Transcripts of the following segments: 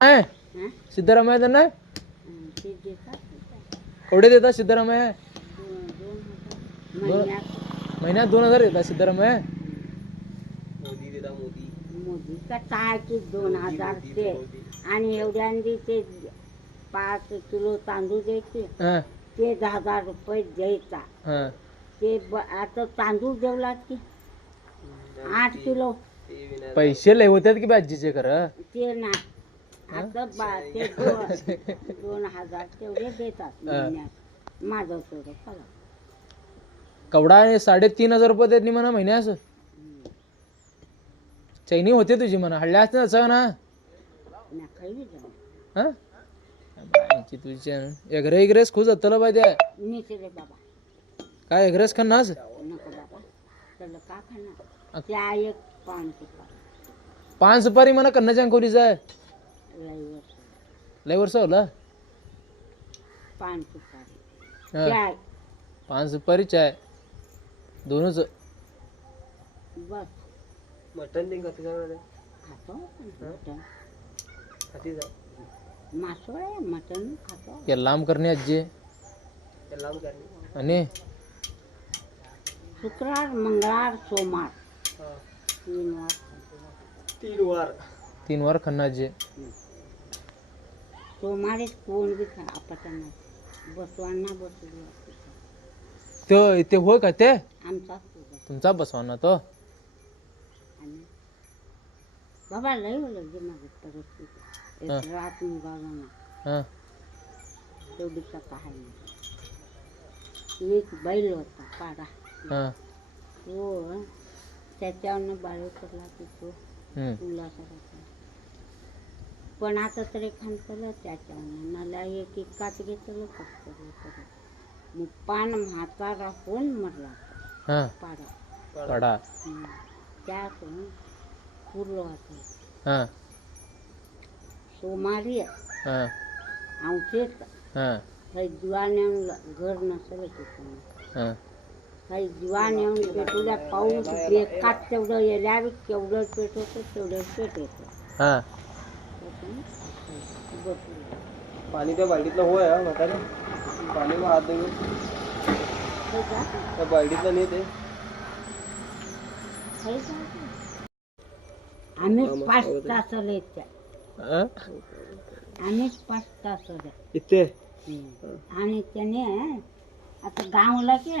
आहे सिद्धरामय्या त्यांना केवढे देतात सिद्धरामय्या? महिन्यात 2000 देतात सिद्धरामय्या. मोदी का काय की 2000 ते आणि एवढ्यांनी ते 5 किलो तांदूळ द्यायचे ते 10,000 रुपये द्यायचा. ते आता तांदूळ देवला की 8 किलो पैसे लय होतात की आजीचे खरं ते ना आता ते 2000 तेवढे देतात महिन्यात. माझं थोडं फरक कवडा 3500 रुपये देत नाही म्हणा महिन्यास. चैनी होते तुझी म्हणा हल्ल्या असते असं ना हा तुझी एगरे एगरेस खूप जातलं पाहिजे रे बाबा. काय एगरेस खानास नको बाबा त्याला का खाणार त्या एक पान सुपारी म्हणा कन्नाच्या अंकोलीच आहे लय वर्ष होला. पान सुपारी पान सुपारी चाय दोनच बस. मटन दिन खातो मासोळ आहे मटन खातो या लांब करणे आजी आणि शुक्रवार मंगळवार सोमवार 3 वार खन्ना आजी. सोमवारी कोण बी आपण बसवांना बसू ते होय का ते आमचा तुमचा बसवाना तो बाबा लय होलं माझी परिस्थिती. एक रात निघालो ना तेवढी काय एक बैल होता पाडा तो त्याच्यावरनं बाळू करला की तो उलासा पण आता तरी खांतलं त्याच्यावर मला एक एकाच घेतलं फक्त मग पान म्हातारा होऊन मरला पाडा त्यात पुरलो होता सोमारी आमचेच काही दिवा नेऊन घर नसेल तिथून काही दिवा नेऊन पेटवल्या पाऊस एकाच तेवढं येल्या केवढं पेट होतं तेवढं पेट येतं. पाणी त्या बालडीतलं होय म्हातारे पाणी मग हात देऊन त्या बालडीतलं नाही ते आम्ही 5 तास येत्या आम्ही 5 तास इथे आणि त्याने आता गावला की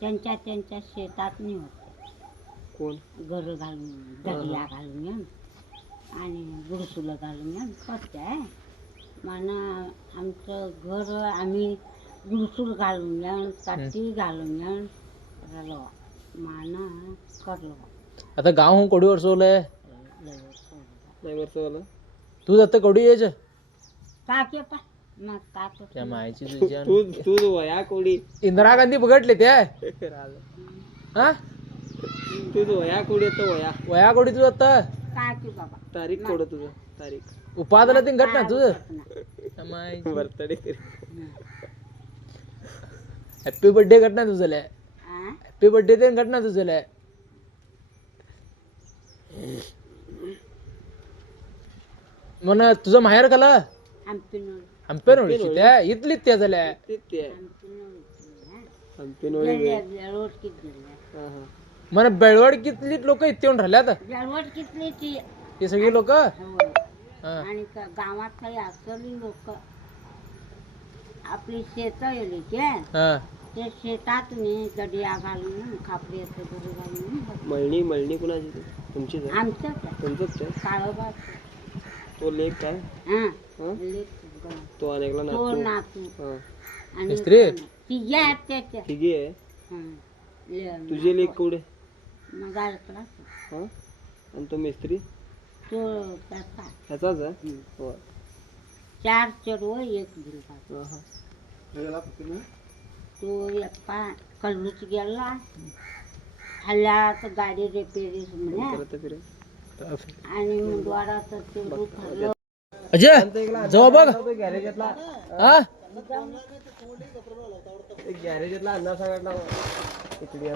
त्यांच्या शेतात नाही होते कोण घर घालून दर्या घालून या आणि गुडसुलं घालून या करते माना आमचं घर आम्ही गुडसूल घालून या काठी घालून या राहिलो माना करलो. आता गाव कोडी वर्ष होलंय लय वर्ष झालं तू जात कोडी येच काके पा मग काके त्या मायची तू वया कोडी इंदिरा गांधी बघटले ते हा तू वया कोडी येतो वया कोडी तू आता काके बाबा तारीख कोड तुझं तारीख उपादला ते घट ना तुझं बर्थडे हॅपी बर्थडे घट ना तुझं हॅपी बर्थडे ते घट ना तुझं म्हण तुझं माहेर कला हंपेनोळीची त्या इथलीच त्या झाल्या म्हण बेळवड कितली लोक इथे येऊन राहिल्यात ते सगळी लोक आणि गावात काही असली लोक आपली शेत येली ते शेतात गडिया घालून खापरी घालून मळणी कुणाची तुमची आमचं काळोबा तो लेख काय तो अनेकला नातू आणि तिघे आहेत त्याच्या तिघे आहे तुझे लेख कुठे आणि तो मिस्त्री तो त्याचाच आहे 4 चढवं 1 भिलका तो एक कल्लूच गेला हल्ला तर गाडी रिपेअरी म्हणे आणि मुंडवाडाचं तेवढं झालं. अजय जाऊ बघ गॅरेजातला हा गॅरेजातला अण्णा सांगितला इकडे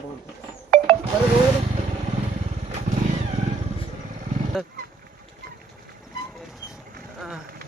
आ.